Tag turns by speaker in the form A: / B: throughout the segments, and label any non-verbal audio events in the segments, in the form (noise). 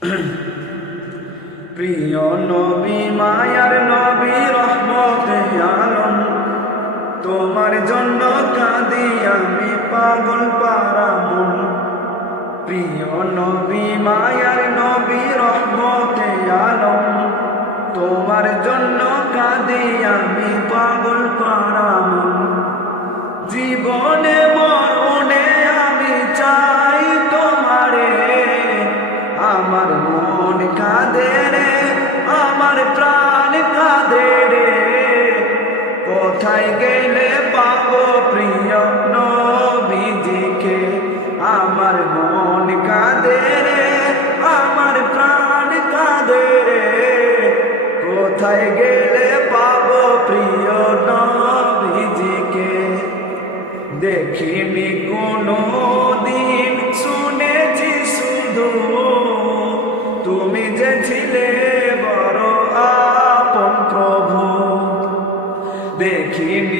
A: (clears throat) প্রিয় নবী, মায়ার নবী, রহমতে আলম। তোমার জন্য কাঁদি আমি পাগল পারা মন। প্রিয় নবী, মায়ার নবী, রহমতে আলম। তোমার জন্য কাঁদি আমি পাগল পারা মন। জীবনে কোথায় গেলে পাব প্রিয় নবীজিকে? দেখিনি কোনো দিন, শুনেছি শুধু। তুমি যে ছিলে বড় আপন প্রভু। দেখিনি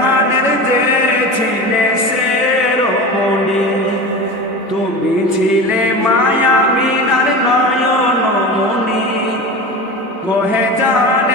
A: জাহানের যে ছিলে শেরমণি তুমি ছিলে মায়া মিনার নয়নমণি। গোহে জাহান